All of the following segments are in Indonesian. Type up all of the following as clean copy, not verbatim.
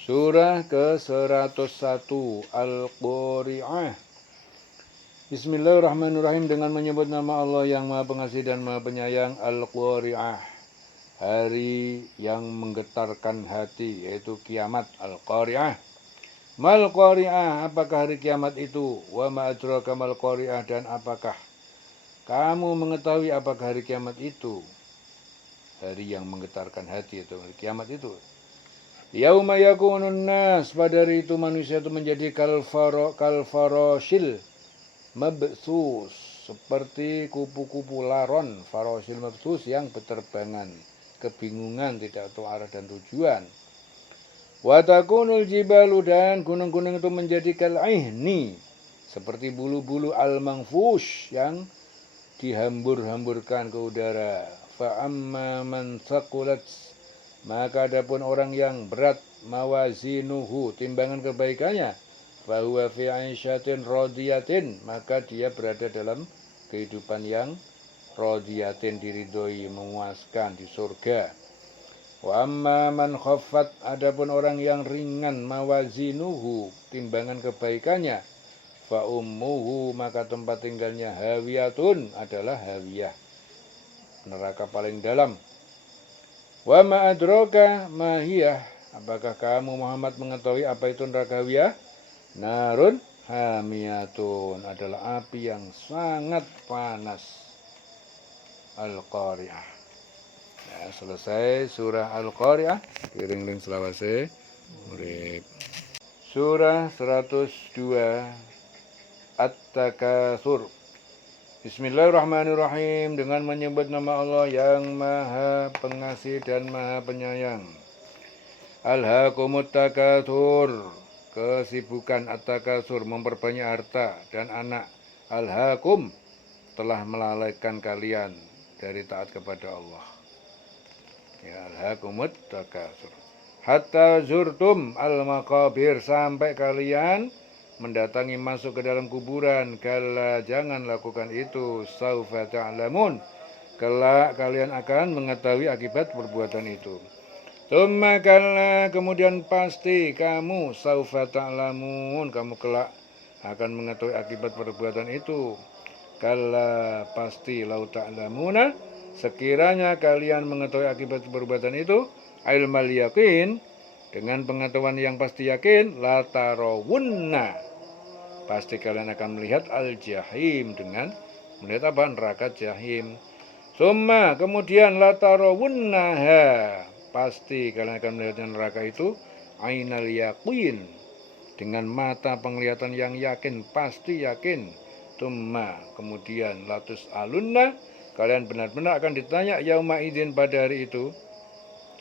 Surah ke-101 Al-Qari'ah. Bismillahirrahmanirrahim, dengan menyebut nama Allah yang Maha Pengasih dan Maha Penyayang. Al-Qari'ah, hari yang menggetarkan hati, yaitu kiamat. Al-Qari'ah. Mal Qari'ah, apakah hari kiamat itu? Wa ma adraka mal Qari'ah, dan apakah kamu mengetahui apakah hari kiamat itu? Hari yang menggetarkan hati, itu hari kiamat itu. Yauma yakunun nas, pada hari itu manusia itu menjadi kalfarosil mabsus, seperti kupu-kupu laron, farosil mabsus yang berterbangan, kebingungan, tidak tahu arah dan tujuan. Wa takunul jibalu, dan gunung-gunung itu menjadi kal'ihni, seperti bulu-bulu al-mangfush yang dihambur-hamburkan ke udara. Fa amma man thaqulat, maka adapun orang yang berat, mawazinuhu, timbangan kebaikannya, fahuwa fi 'aisyatin radiyatin, maka dia berada dalam kehidupan yang radiyatin, diridhoi, memuaskan, di surga. Wa amma man khaffat, adapun orang yang ringan, mawazinuhu, timbangan kebaikannya, fa ummuhu, maka tempat tinggalnya hawiyatun, adalah hawiyah, neraka paling dalam. Wa ma adraka ma hiyah, apakah kamu Muhammad mengetahui apa itu neraka hawiyah? Narun hamiyatun, adalah api yang sangat panas. Al-Qari'ah. Ya, selesai surah Al-Qari'ah. Kiring-ring selawase urip. Surah 102 At-Takatsur. Bismillahirrahmanirrahim, dengan menyebut nama Allah yang Maha Pengasih dan Maha Penyayang. Alhaakumut takatsur, kesibukan at-takatsur, memperbanyak harta dan anak. Alhaakum, telah melalaikan kalian dari taat kepada Allah. Ya, alhaakumut takatsur. Hatta zurtum al-maqabir, sampai kalian mendatangi, masuk ke dalam kuburan. Kala, jangan lakukan itu. Saufa ta'lamun, kelak kalian akan mengetahui akibat perbuatan itu. Tsumma kalla, kemudian pasti kamu, saufa ta'lamun, kamu kelak akan mengetahui akibat perbuatan itu. Kalla, pasti, lau ta'lamuna, sekiranya kalian mengetahui akibat perbuatan itu, ilmal yakin, dengan pengetahuan yang pasti yakin, la tarawunna, pasti kalian akan melihat al-jahim, dengan melihat apa? Neraka jahim. Summa, kemudian la tarawunnaha, pasti kalian akan melihat neraka itu, ainal yaqin, dengan mata penglihatan yang yakin, pasti yakin. Summa, kemudian latus alunna, kalian benar-benar akan ditanya yauma idzin, pada hari itu,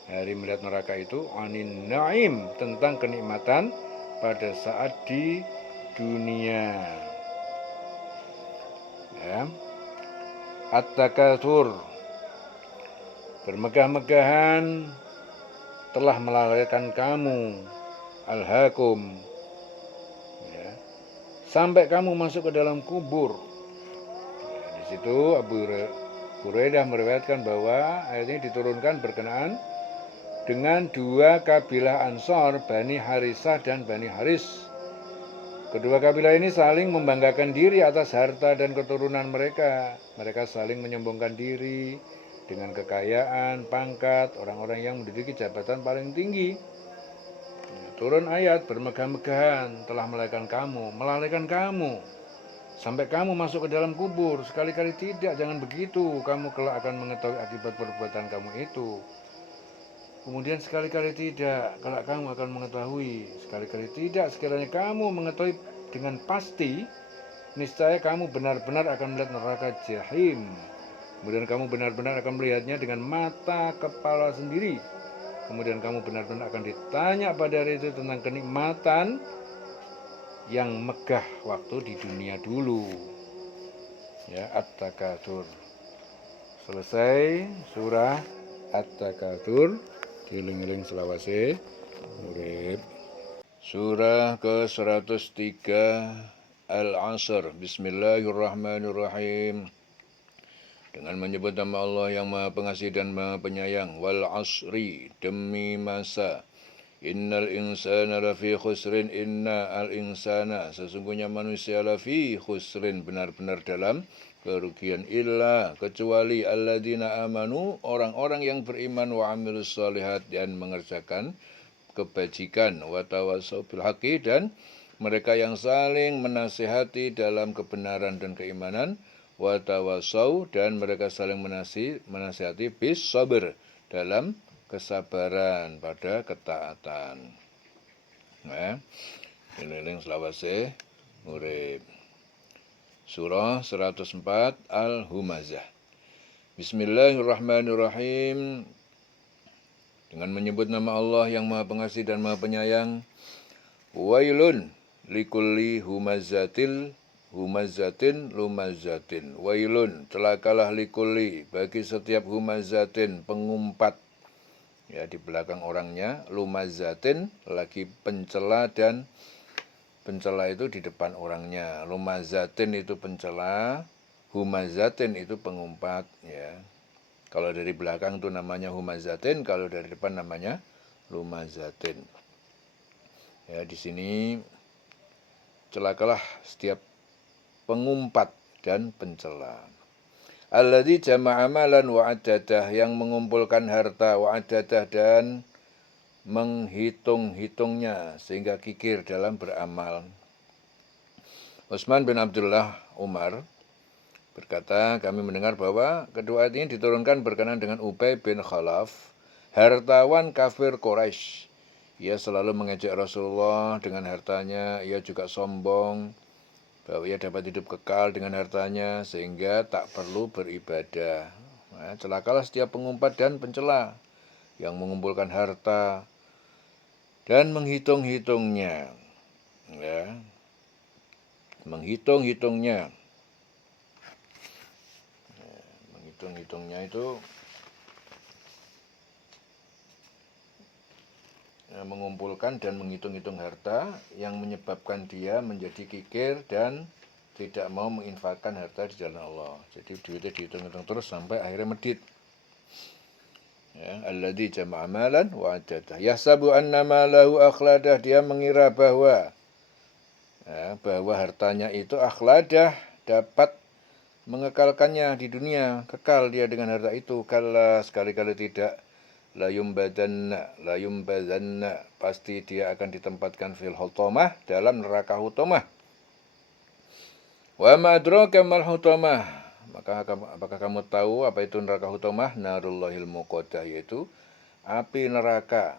hari melihat neraka itu, anin naim, tentang kenikmatan pada saat di dunia. Ya. At-takatsur, bermegah-megahan telah melalaikan kamu. Alhaakum, ya, sampai kamu masuk ke dalam kubur. Ya, di situ Abu Hurairah meriwayatkan bahwa ayat ini diturunkan berkenaan dengan dua kabilah Ansor, Bani Harisah dan Bani Haris. Kedua kabilah ini saling membanggakan diri atas harta dan keturunan mereka. Mereka saling menyombongkan diri dengan kekayaan, pangkat, orang-orang yang menduduki jabatan paling tinggi. Turun ayat, bermegah-megahan telah melalaikan kamu, sampai kamu masuk ke dalam kubur. Sekali-kali tidak, jangan begitu, kamu kelak akan mengetahui akibat perbuatan kamu itu. Kemudian sekali-kali tidak, kelak kamu akan mengetahui. Sekali-kali tidak, sekiranya kamu mengetahui dengan pasti, niscaya kamu benar-benar akan melihat neraka jahim. Kemudian kamu benar-benar akan melihatnya dengan mata kepala sendiri. Kemudian kamu benar-benar akan ditanya pada hari itu tentang kenikmatan yang megah waktu di dunia dulu. Ya, At-Takatsur. Selesai surah At-Takatsur. Giling-giling selawase urip. Surah ke-103 Al-Asr. Bismillahirrahmanirrahim, dengan menyebut nama Allah yang Maha Pengasih dan Maha Penyayang. Wal asri, demi masa. Innal insana lafi khusrin, inna al insana, sesungguhnya manusia lafi khusrin, benar-benar dalam kerugian, illa, kecuali alladzina amanu, orang-orang yang beriman, wa amilus sholihat, dan mengerjakan kebajikan, wa tawassaw bil haqqi, dan mereka yang saling menasihati dalam kebenaran dan keimanan, wa tawassaw, dan mereka saling menasihati bis sabr, dalam kesabaran pada ketaatan. Nah, ini selawase urip. Surah 104 Al-Humazah. Bismillahirrahmanirrahim. Dengan menyebut nama Allah yang Maha Pengasih dan Maha Penyayang. Wailun likulli humazatin lumazatin. Wailun, celakalah likulli, bagi setiap humazatin, pengumpat. Ya, di belakang orangnya, lumazatin, lagi pencela, dan pencela itu di depan orangnya. Lumazatin itu pencela, humazatin itu pengumpat. Ya, kalau dari belakang itu namanya humazatin, kalau dari depan namanya lumazatin. Ya, di sini celakalah setiap pengumpat dan pencela. Alladzi jama'a malan wa addadah, yang mengumpulkan harta, wa addadah, dan menghitung-hitungnya sehingga kikir dalam beramal. Utsman bin Abdullah Umar berkata, kami mendengar bahwa kedua ayat ini diturunkan berkenaan dengan Ubay bin Khalaf, hartawan kafir Quraisy. Ia selalu mengejek Rasulullah dengan hartanya, ia juga sombong bahwa ia dapat hidup kekal dengan hartanya sehingga tak perlu beribadah. Nah, celakalah setiap pengumpat dan pencela yang mengumpulkan harta dan menghitung-hitungnya. Ya, menghitung-hitungnya. Menghitung-hitungnya itu mengumpulkan dan menghitung-hitung harta yang menyebabkan dia menjadi kikir dan tidak mau menginfakkan harta di jalan Allah. Jadi duitnya dihitung-hitung terus sampai akhirnya medit. Ya, alladzi jama'a malan wa addadah. Yahsabu anna malahu akhladah, dia mengira bahwa hartanya itu akhladah, dapat mengekalkannya di dunia, kekal dia dengan harta itu. Kalla, sekali-kali tidak. Layum badanna, pasti dia akan ditempatkan fil hutamah, dalam neraka hutamah. Wa ma adraka mal hutamah, maka apakah kamu tahu apa itu neraka hutamah? Narullahil muqaddah, yaitu api neraka.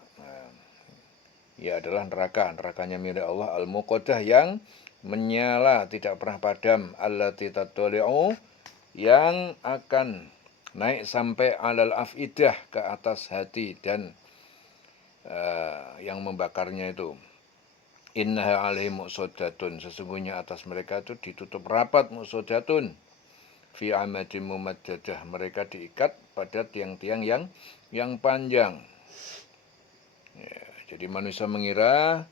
Ia adalah nerakanya milik Allah, al-muqaddah, yang menyala, tidak pernah padam, allati tattali'u, yang akan naik sampai alal afidah, ke atas hati, dan yang membakarnya itu. Innaha alaihim muqsaddatun, sesungguhnya atas mereka itu ditutup rapat, muqsaddatun fi amadim mumaddadah, mereka diikat pada tiang-tiang yang panjang. Ya, jadi manusia mengira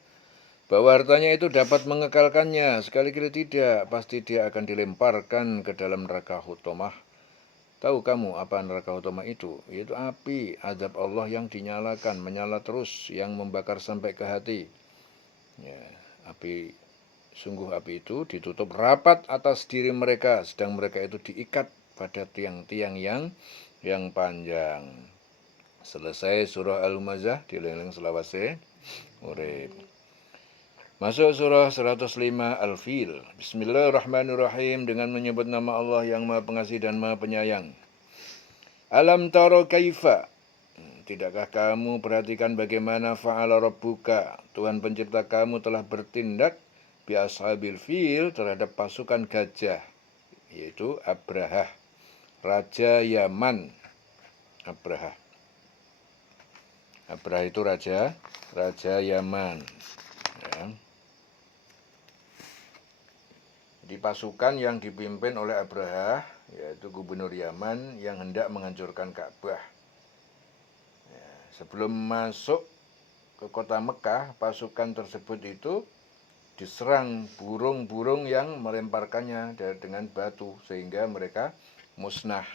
bahwa hartanya itu dapat mengekalkannya, sekali-kali tidak, pasti dia akan dilemparkan ke dalam neraka hutamah. Tahu kamu apa neraka hutamah itu? Yaitu api, azab Allah yang dinyalakan, menyala terus, yang membakar sampai ke hati. Ya, sungguh api itu ditutup rapat atas diri mereka, sedang mereka itu diikat pada tiang-tiang yang panjang. Selesai surah Al-Humazah, dileleng selawase urip. Masuk surah 105 Al-Fil. Bismillahirrahmanirrahim, dengan menyebut nama Allah yang Maha Pengasih dan Maha Penyayang. Alam taro kaifa, tidakkah kamu perhatikan bagaimana fa'ala rabbuka, Tuhan pencipta kamu telah bertindak bi ashabil fil, terhadap pasukan gajah, yaitu Abrahah, raja Yaman. Abrahah itu raja Yaman. Ya. Di pasukan yang dipimpin oleh Abrahah, yaitu gubernur Yaman yang hendak menghancurkan Ka'bah. Ya, sebelum masuk ke kota Mekah, pasukan tersebut itu diserang burung-burung yang melemparkannya dengan batu sehingga mereka musnah.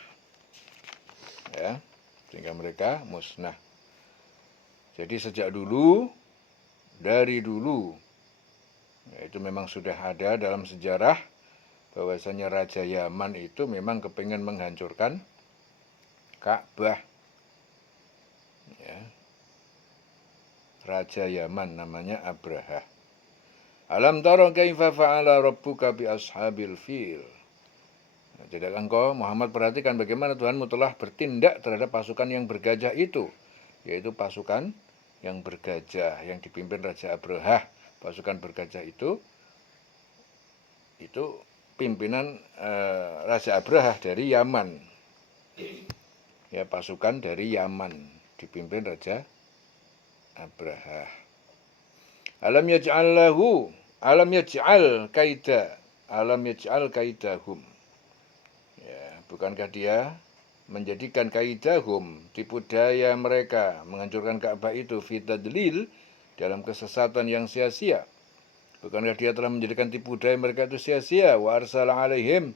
Ya, sehingga mereka musnah. Jadi sejak dulu dari dulu. Itu memang sudah ada dalam sejarah bahwasanya Raja Yaman itu memang kepingin menghancurkan Ka'bah. Ya. Raja Yaman namanya Abraha. Alam tara kaifa fa'ala rabbuka bi ashabil fil. Tidak engkau Muhammad perhatikan bagaimana Tuhanmu telah bertindak terhadap pasukan yang bergajah itu, yaitu pasukan yang bergajah yang dipimpin Raja Abraha. Pasukan bergajah itu pimpinan Raja Abraha dari Yaman. Ya, pasukan dari Yaman dipimpin Raja Abraha. Alam yaj'al kaidahum. Ya, bukankah dia menjadikan kaidahum, tipu daya mereka menghancurkan Ka'bah itu fitadlil, dalam kesesatan yang sia-sia. Bukankah dia telah menjadikan tipu daya mereka itu sia-sia. Wa arsala alaihim,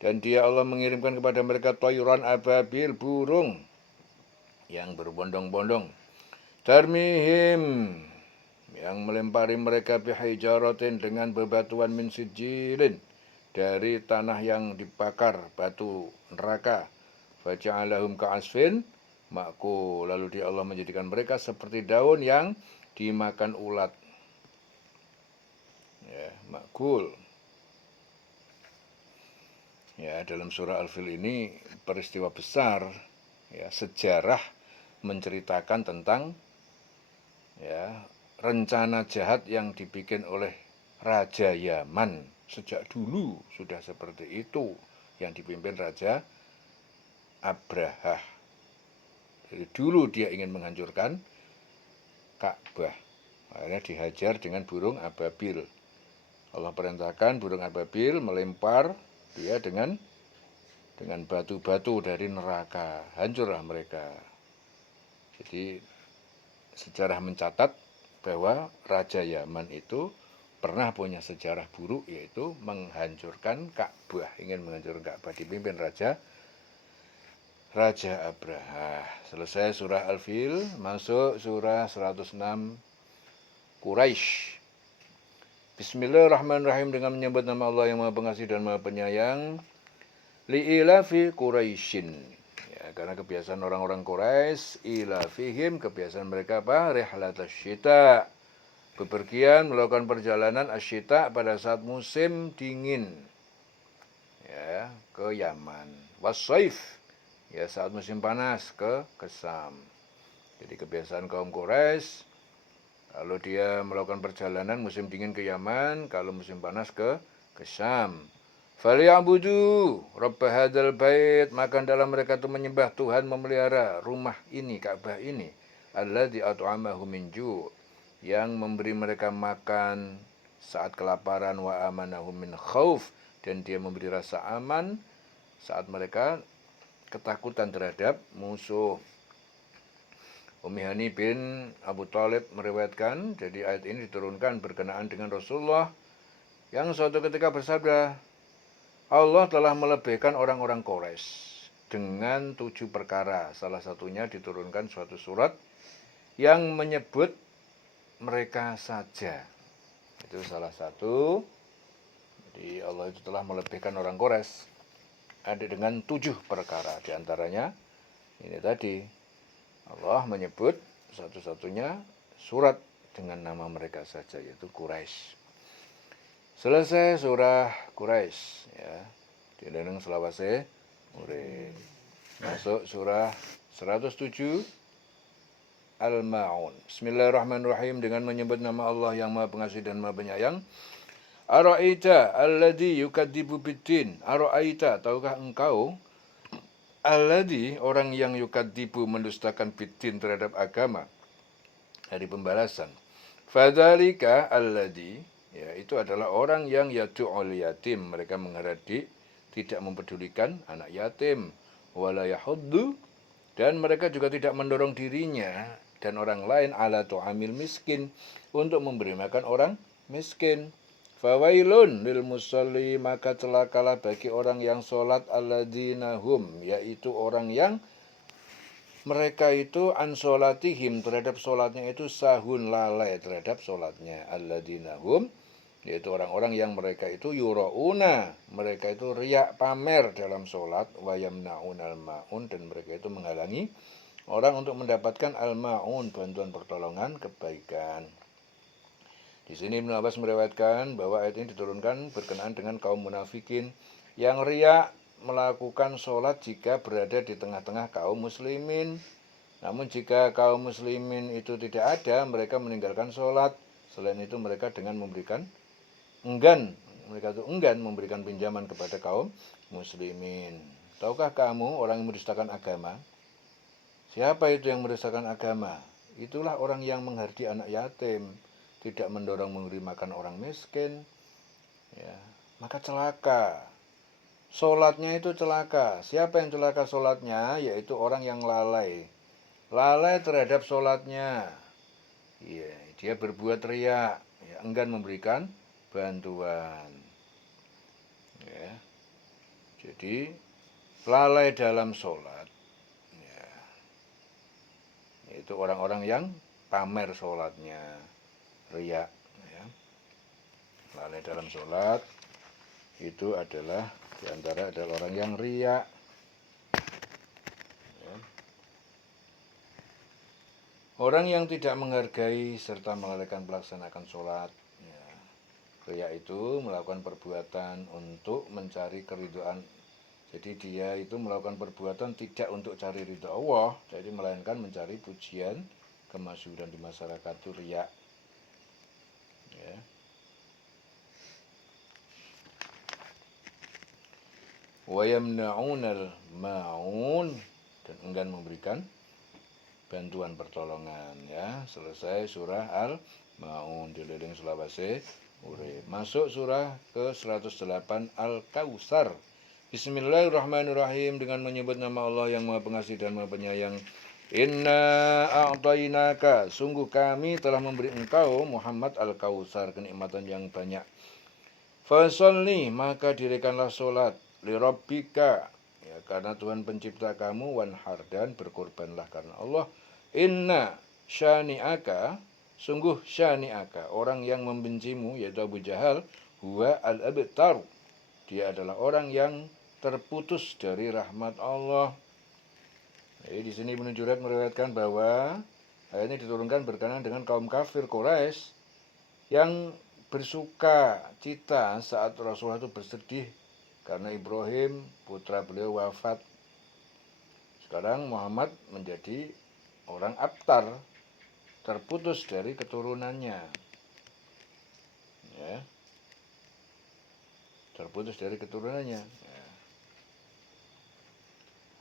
dan dia Allah mengirimkan kepada mereka toyuran ababil, burung yang berbondong-bondong. Tarmihim, yang melempari mereka bihijaratin, dengan bebatuan min sijilin, dari tanah yang dibakar, batu neraka. Faja'alahum ka'asfin ma'kul, lalu dia Allah menjadikan mereka seperti daun yang dimakan ulat. Ya, ma'kul. Ya, dalam surah Al-Fil ini peristiwa besar, ya, sejarah menceritakan tentang ya rencana jahat yang dibikin oleh Raja Yaman. Sejak dulu sudah seperti itu, yang dipimpin Raja Abraha. Dari dulu dia ingin menghancurkan Ka'bah. Akhirnya dihajar dengan burung ababil. Allah perintahkan burung ababil melempar dia dengan batu-batu dari neraka. Hancurlah mereka. Jadi sejarah mencatat bahwa Raja Yaman itu pernah punya sejarah buruk, yaitu menghancurkan Ka'bah, ingin menghancurkan Ka'bah, dipimpin Raja Abraha. Selesai surah Al-Fil, masuk surah 106 Quraisy. Bismillahirrahmanirrahim, dengan menyebut nama Allah yang Maha Pengasih dan Maha Penyayang. Li'ilafi Quraisyin. Ya, karena kebiasaan orang-orang Quraisy, ilafihim, kebiasaan mereka apa? Rihlatasy syita, bepergian melakukan perjalanan asyita pada saat musim dingin, ya, ke Yaman. Wasaif, ya, saat musim panas ke Syam. Jadi kebiasaan kaum Quraisy, kalau dia melakukan perjalanan musim dingin ke Yaman, kalau musim panas ke Syam. Falyabudu rabb hadzal bait, maka dalam mereka itu menyembah Tuhan, memelihara rumah ini, Ka'bah ini. Alladzi at'amahum min ju', yang memberi mereka makan saat kelaparan, wa amanahum min khauf, dan dia memberi rasa aman saat mereka ketakutan terhadap musuh. Ummi Hani bin Abu Thalib meriwayatkan, jadi ayat ini diturunkan berkenaan dengan Rasulullah yang suatu ketika bersabda, Allah telah melebihkan orang-orang Quraisy dengan 7 perkara. Salah satunya diturunkan suatu surat yang menyebut mereka saja. Itu salah satu. Jadi Allah itu telah melebihkan orang Quraisy ada dengan 7 perkara. Di antaranya ini tadi, Allah menyebut satu-satunya surat dengan nama mereka saja, yaitu Quraisy. Selesai surah Quraisy, ya. Dideneng selawase murid. Masuk surah 107 Al-Ma'un. Bismillahirrahmanirrahim, dengan menyebut nama Allah yang Maha Pengasih dan Maha Penyayang. Ara'aita alladzi yukadzibu biddin. Ara'aita, tahukah engkau, alladzi, orang yang yukadzibu, mendustakan biddin, terhadap agama, hari pembalasan. Fadzalika alladzi, ya, itu adalah orang yang yad'ul yatim, mereka mengharadik, tidak mempedulikan anak yatim. Wala yahuddu, dan mereka juga tidak mendorong dirinya dan orang lain ala tu'amil miskin, untuk memberi makan orang miskin. Fawailun lil musalli, maka celakalah bagi orang yang sholat, alladzina hum, yaitu orang yang mereka itu an sholatihim, terhadap sholatnya itu sahun, lalai terhadap sholatnya. Alladzina hum, yaitu orang-orang yang mereka itu yurauna, mereka itu riak pamer dalam sholat, wa yamna'unal ma'un, dan mereka itu menghalangi orang untuk mendapatkan al-ma'un, bantuan pertolongan kebaikan. Di sini Ibnu Abbas meriwayatkan bahwa ayat ini diturunkan berkenaan dengan kaum munafikin yang riak melakukan sholat jika berada di tengah-tengah kaum muslimin. Namun jika kaum muslimin itu tidak ada, mereka meninggalkan sholat. Selain itu mereka dengan memberikan mereka itu enggan memberikan pinjaman kepada kaum muslimin. Tahukah kamu orang yang mendustakan agama? Siapa itu yang mendustakan agama? Itulah orang yang menghardi anak yatim, tidak mendorong memberi makan orang miskin, ya, maka celaka. Sholatnya itu celaka. Siapa yang celaka sholatnya? Yaitu orang yang lalai terhadap sholatnya. Ya, dia berbuat riya, ya, enggan memberikan bantuan. Ya. Jadi lalai dalam sholat, ya, yaitu orang-orang yang pamer sholatnya, riya, ya. Lalai dalam sholat itu adalah diantara adalah orang yang riya. Ya. Orang yang tidak menghargai serta melalaikan melaksanakan sholat, ya, riya itu melakukan perbuatan untuk mencari keridhaan. Jadi dia itu melakukan perbuatan tidak untuk cari ridha Allah, jadi melainkan mencari pujian, kemasyhuran di masyarakat itu riya. Ya. Wa yamna'unal ma'un, dan enggan memberikan bantuan pertolongan, ya. Selesai surah Al-Ma'un, dililing selawase urip. Masuk surah ke 108 Al-Kautsar. Bismillahirrahmanirrahim, dengan menyebut nama Allah yang Maha Pengasih dan Maha Penyayang. Inna a'tainaka, sungguh kami telah memberi engkau Muhammad Al-Kautsar, kenikmatan yang banyak. Fasholli, maka dirikanlah solat, lirabbika, ya, karena Tuhan pencipta kamu, wanhar, dan berkorbanlah karena Allah. Inna syani'aka, sungguh syani'aka, orang yang membencimu, yaitu Abu Jahal, huwa al-abtar, dia adalah orang yang terputus dari rahmat Allah. Jadi di sini Ibnu Jurayj meriwayatkan bahwa ayat ini diturunkan berkenaan dengan kaum kafir Quraisy yang bersuka cita saat Rasulullah itu bersedih karena Ibrahim putra beliau wafat. Sekarang Muhammad menjadi orang abtar, terputus dari keturunannya, ya, terputus dari keturunannya. Ya.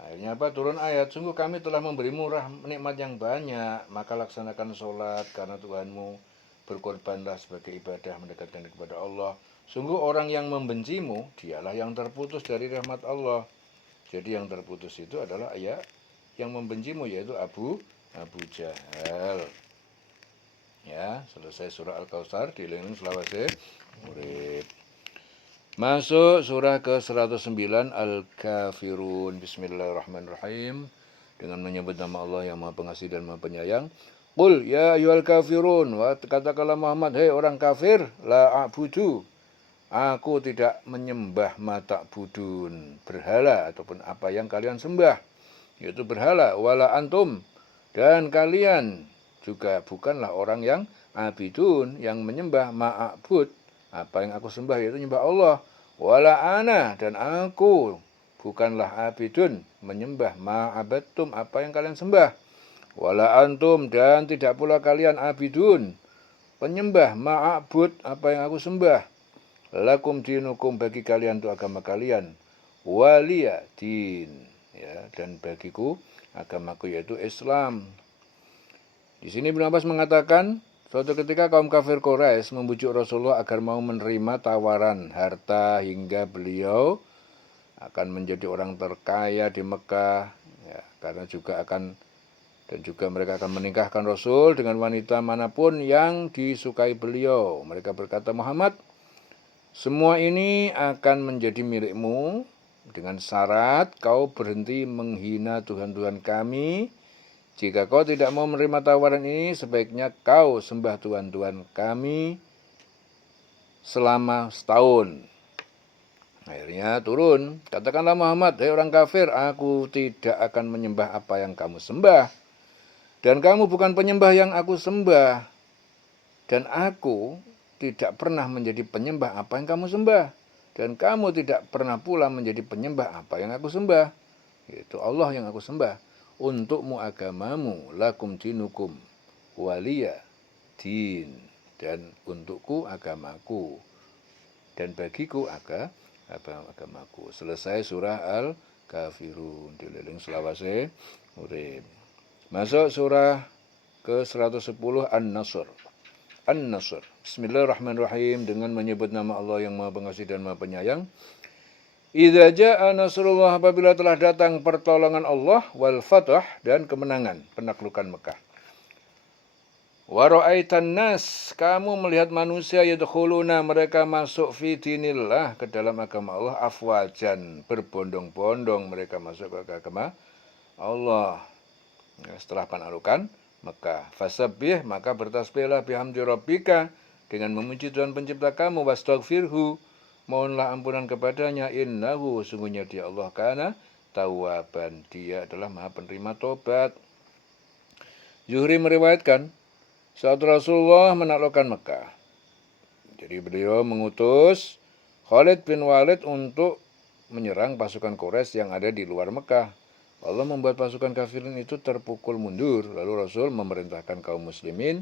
Akhirnya apa? Turun ayat, sungguh kami telah memberimu nikmat yang banyak, maka laksanakan sholat karena Tuhanmu, berkorbanlah sebagai ibadah mendekatkan kepada Allah. Sungguh orang yang membencimu, dialah yang terputus dari rahmat Allah. Jadi yang terputus itu adalah yang membencimu, yaitu Abu Jahal. Ya, selesai surah Al-Kautsar, dililing selawase urip. Masuk surah ke 109 Al-Kafirun. Bismillahirrahmanirrahim, dengan menyebut nama Allah yang Maha Pengasih dan Maha Penyayang. Qul ya ayyuhal kafirun, katakanlah Muhammad, hei orang kafir, la a'budu, aku tidak menyembah mata budun, berhala ataupun apa yang kalian sembah, yaitu berhala. Wala antum, dan kalian juga bukanlah orang yang abidun, yang menyembah ma'abud, apa yang aku sembah, yaitu menyembah Allah. Wala ana, dan aku bukanlah abidun, menyembah ma'abattum, apa yang kalian sembah. Wala antum, dan tidak pula kalian abidun, penyembah ma'abud, apa yang aku sembah. Lakum dinukum, bagi kalian itu agama kalian. Waliya din, ya, dan bagiku agamaku yaitu Islam. Di sini Ibnu Abbas mengatakan, suatu ketika kaum kafir Quraisy membujuk Rasulullah agar mau menerima tawaran harta hingga beliau akan menjadi orang terkaya di Mekah, ya, karena juga mereka akan menikahkan Rasul dengan wanita manapun yang disukai beliau. Mereka berkata, Muhammad, semua ini akan menjadi milikmu dengan syarat kau berhenti menghina Tuhan-Tuhan kami Jika kau tidak mau menerima tawaran ini, sebaiknya kau sembah Tuhan-Tuhan kami selama setahun. Akhirnya turun. Katakanlah Muhammad, hai orang kafir, aku tidak akan menyembah apa yang kamu sembah. Dan kamu bukan penyembah yang aku sembah. Dan aku tidak pernah menjadi penyembah apa yang kamu sembah. Dan kamu tidak pernah pula menjadi penyembah apa yang aku sembah. Itu Allah yang aku sembah. Untukmu agamamu, lakum dinukum, waliya din. Dan untukku agamaku. Dan bagiku agamaku. Selesai surah Al-Kafirun. Dililing selawase urip. Masuk surah ke-110 An-Nasr. An-Nasr. Bismillahirrahmanirrahim, dengan menyebut nama Allah yang Maha Pengasih dan Maha Penyayang. Idza jaa nasrullah, apabila telah datang pertolongan Allah, wal fath, dan kemenangan, penaklukan Mekah. Wa ra'aitan nas, kamu melihat manusia yadkhuluna, mereka masuk fi dinillah, ke dalam agama Allah, afwajan, berbondong-bondong mereka masuk ke agama Allah. Setelah penaklukan Mekah, fasabbih, maka bertasbihlah bihamdi rabbika, dengan memuji Tuhan pencipta kamu, wastaghfirhu, mohonlah ampunan kepadanya, innahu, sungguhnya dia Allah, kana tawwaban, dia adalah Maha penerima tobat. Zuhri meriwayatkan, saat Rasulullah menaklukkan Mekah, jadi beliau mengutus Khalid bin Walid untuk menyerang pasukan Quraisy yang ada di luar Mekah. Allah membuat pasukan kafirin itu terpukul mundur. Lalu Rasul memerintahkan kaum muslimin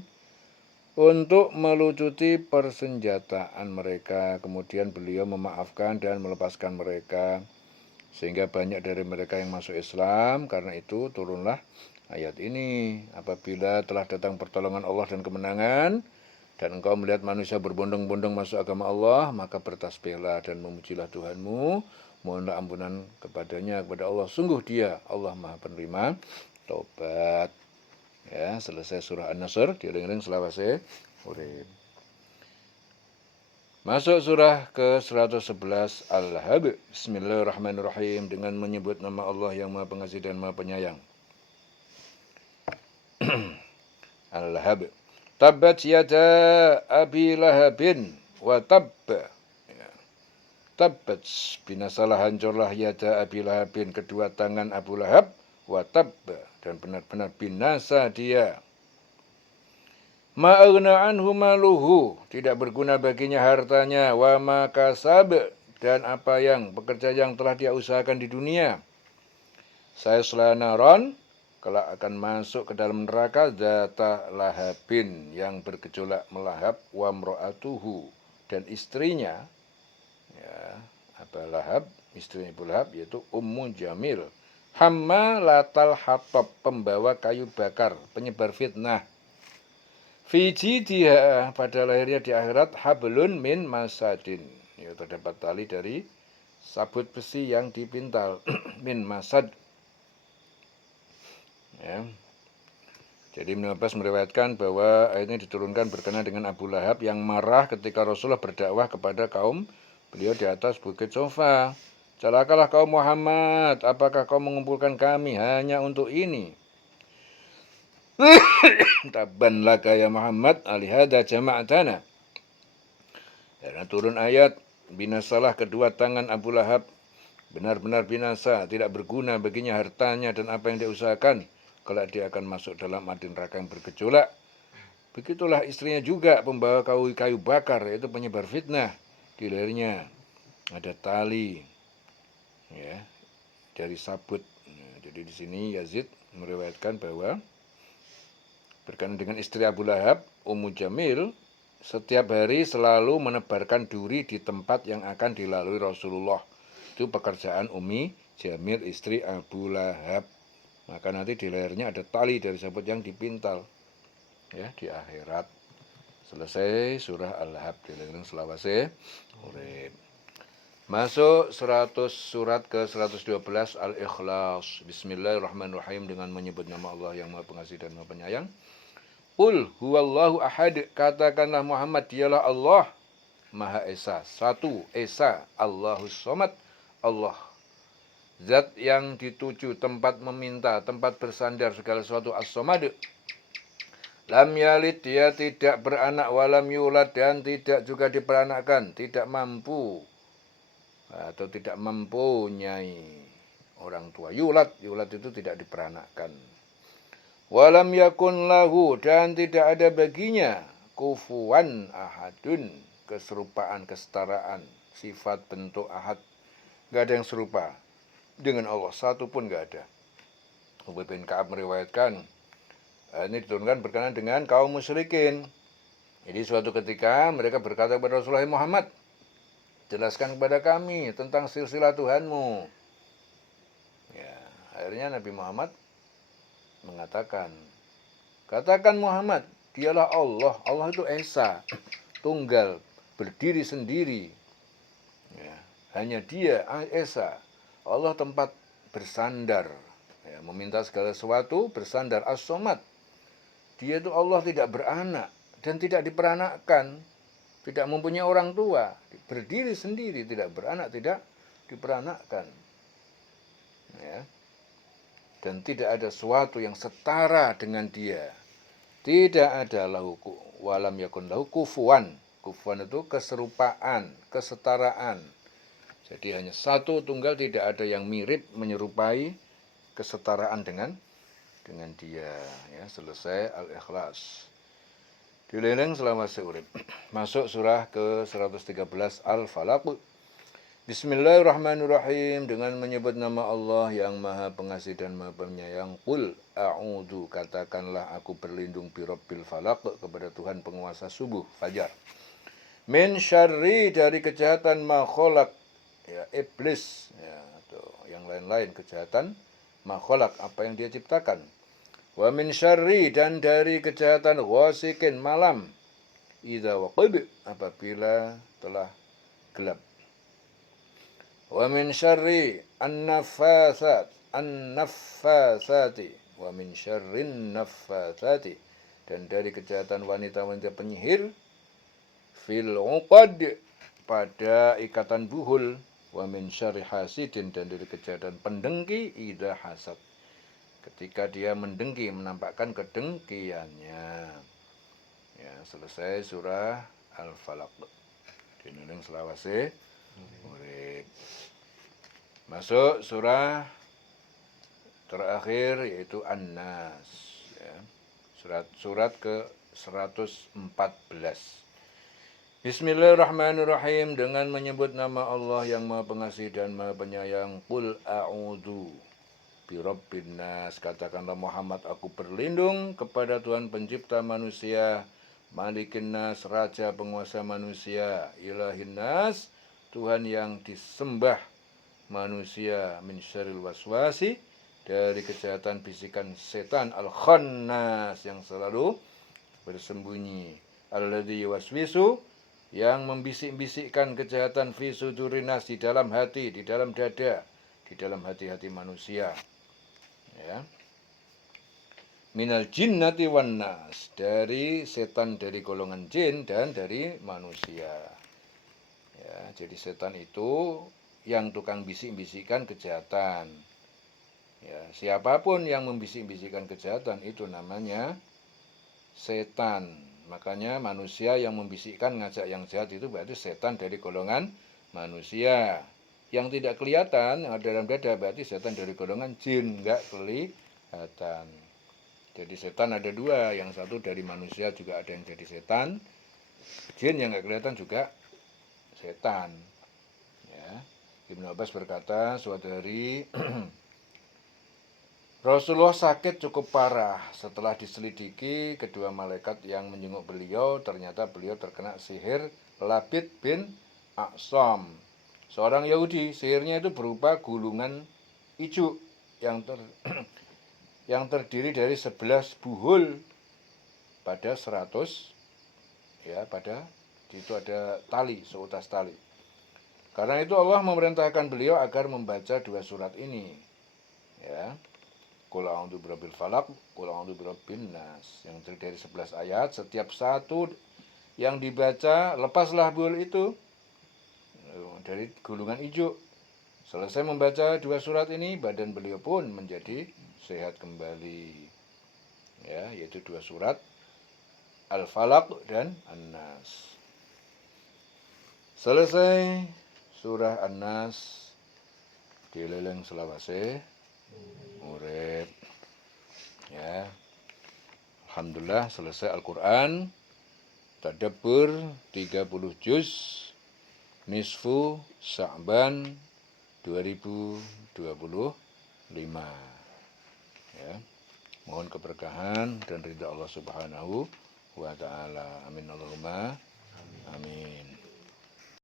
untuk melucuti persenjataan mereka. Kemudian beliau memaafkan dan melepaskan mereka, sehingga banyak dari mereka yang masuk Islam. Karena itu turunlah ayat ini. Apabila telah datang pertolongan Allah dan kemenangan, dan engkau melihat manusia berbondong-bondong masuk agama Allah, maka bertasbihlah dan memujilah Tuhanmu, mohonlah ampunan kepadanya, kepada Allah, sungguh dia Allah Maha penerima taubat. Ya, selesai surah An-Nasr, dieling-eling selawase urip. Masuk surah ke-111 Al-Hab. Bismillahirrahmanirrahim, dengan menyebut nama Allah yang Maha Pengasih dan Maha Penyayang. Al-Hab. Tabbat yada abi lahabin wa tabba. Tabbat, binasalah, hancurlah, yada abi lahabin, kedua tangan Abu Lahab, wa tabba, dan benar-benar binasa dia. Ma'agna anhu maluhu, tidak berguna baginya hartanya, wa ma kasab, dan apa yang pekerja yang telah dia usahakan di dunia. Sayasla naron, kelak akan masuk ke dalam neraka, zata lahabin, yang bergejolak melahap, wa mro'atuhu, dan istrinya, ya, Abu Lahab, istrinya Abu Lahab, yaitu Ummu Jamil, hammalatal hatab, pembawa kayu bakar, penyebar fitnah. Fiji dia, pada lahirnya di akhirat, hablun min masadin, ya, terdapat tali dari sabut besi yang dipintal. Min masad. Ya. Jadi Ibnu Abbas meriwayatkan bahwa ayat ini diturunkan berkenaan dengan Abu Lahab yang marah ketika Rasulullah berdakwah kepada kaum beliau di atas bukit Sofa. Celakalah kaum Muhammad, apakah kau mengumpulkan kami hanya untuk ini? Tabban laka ya Muhammad, alihada jama'atana. Karena turun ayat, binasalah kedua tangan Abu Lahab, benar-benar binasa, tidak berguna baginya hartanya dan apa yang dia usahakan. Kalau dia akan masuk dalam api neraka yang bergejolak. Begitulah istrinya juga, pembawa kayu bakar, yaitu penyebar fitnah. Di lehernya ada tali, ya, dari sabut. Jadi di sini Yazid meriwayatkan bahwa berkenaan dengan istri Abu Lahab, Ummu Jamil, setiap hari selalu menebarkan duri di tempat yang akan dilalui Rasulullah. Itu pekerjaan Ummi Jamil, istri Abu Lahab. Maka nanti di lehernya ada tali dari sabut yang dipintal, ya, di akhirat. Selesai surah Al-Hab, dieling selawase urip. Masuk surat ke-112 Al-Ikhlas. Bismillahirrahmanirrahim, dengan menyebut nama Allah yang Maha Pengasih dan Maha Penyayang. Qul huwallahu ahad, katakanlah Muhammad, dialah Allah Maha Esa, satu, Esa, Allahus Somad, Allah Zat yang dituju, tempat meminta, tempat bersandar segala sesuatu. As-Samad. Lam yalid, dia tidak beranak, walam yulad, dan tidak juga diperanakkan, tidak mampu atau tidak mempunyai orang tua. Yulad itu tidak diperanakkan. Walam yakun lahu, dan tidak ada baginya kufuwan ahadun, keserupaan, kesetaraan, sifat, bentuk ahad. Gak ada yang serupa dengan Allah, satu pun gak ada. Ubay bin Ka'ab meriwayatkan, ini diturunkan berkenaan dengan kaum musyrikin. Jadi suatu ketika mereka berkata kepada Rasulullah Muhammad, jelaskan kepada kami tentang silsilah Tuhanmu. Ya, akhirnya Nabi Muhammad mengatakan, katakan Muhammad, dialah Allah. Allah itu Esa, tunggal, berdiri sendiri. Ya, hanya dia, Esa. Allah tempat bersandar. Ya, meminta segala sesuatu, bersandar. As-Somad. Dia itu Allah tidak beranak dan tidak diperanakkan, tidak mempunyai orang tua, berdiri sendiri, tidak beranak, tidak diperanakkan. Ya. Dan tidak ada sesuatu yang setara dengan dia. Tidak ada lahu walam yakun lahu kufuwan. Kufuwan itu keserupaan, kesetaraan. Jadi hanya satu tunggal, tidak ada yang mirip menyerupai kesetaraan dengan dia. Ya, selesai Al-Ikhlas. Dileleng selama seurip. Masuk surah ke 113 Al-Falaq. Bismillahirrahmanirrahim, dengan menyebut nama Allah yang Maha Pengasih dan Maha Penyayang. Qul a'udzu, katakanlah aku berlindung bi rabbil falaq, kepada Tuhan penguasa subuh, fajar. Min syarri, dari kejahatan ma khalaq, ya iblis, ya atau yang lain-lain kejahatan ma khalaq, apa yang dia ciptakan. Wa min syarri, dan dari kejahatan ghasikin, malam, idza waqab, apabila telah gelap. Wa min syarri an-naffatsati, wa min syarrin naffatsati, dan dari kejahatan wanita-wanita penyihir, fil uqad, pada ikatan buhul, wa min syarri hasidin, dan dari kejahatan pendengki, idza hasad, ketika dia mendengki, menampakkan kedengkiannya. Ya, selesai surah Al-Falaq. Dinulung selawase urip. Masuk surah terakhir, yaitu An-Nas. Ya. Surat ke 114. Bismillahirrahmanirrahim, dengan menyebut nama Allah yang Maha Pengasih dan Maha Penyayang. Qul a'udzu bi rabbin nas, katakanlah Muhammad, aku berlindung kepada Tuhan pencipta manusia, Malikin nas, raja penguasa manusia, Ilahin nas, Tuhan yang disembah manusia, min syarril waswasi, dari kejahatan bisikan setan, al-khannas, yang selalu bersembunyi, alladzi waswisu, yang membisik-bisikkan kejahatan, fi sudurinas, di dalam hati, di dalam dada, di dalam hati-hati manusia. Ya. Minal jinnati wan nas, dari setan, dari golongan jin dan dari manusia. Ya, jadi setan itu yang tukang bisik-bisikkan kejahatan. Ya, siapapun yang membisik-bisikkan kejahatan itu namanya setan. Makanya manusia yang membisikkan, ngajak yang jahat, itu berarti setan dari golongan manusia. Yang tidak kelihatan, yang ada dalam dada, berarti setan dari golongan jin, enggak kelihatan. Jadi setan ada dua, yang satu dari manusia juga ada yang jadi setan, jin yang enggak kelihatan juga setan. Ya. Ibnu Abbas berkata, suatu hari Rasulullah sakit cukup parah. Setelah diselidiki, kedua malaikat yang menjenguk beliau, ternyata beliau terkena sihir Labid bin Aqsam, seorang Yahudi. Sihirnya itu berupa gulungan ijuk yang terdiri dari 11 buhul pada 100, ya, pada itu ada tali, seutas tali. Karena itu Allah memerintahkan beliau agar membaca dua surat ini. Ya. Qul a'udzu birabbil falaq, qul a'udzu birabbin nas, yang terdiri dari 11 ayat. Setiap satu yang dibaca, lepaslah buhul itu dari gulungan ijuk. Selesai membaca 2 surat ini, badan beliau pun menjadi sehat kembali. Ya, yaitu 2 surat Al-Falaq dan An-Nas. Selesai surah An-Nas, dileleng selawase urip. Ya. Alhamdulillah selesai Al-Qur'an. Tadabbur 30 juz nisfu Sya'ban 2025. Ya. Mohon keberkahan dan ridha Allah Subhanahu wa taala. Amin Allahumma amin.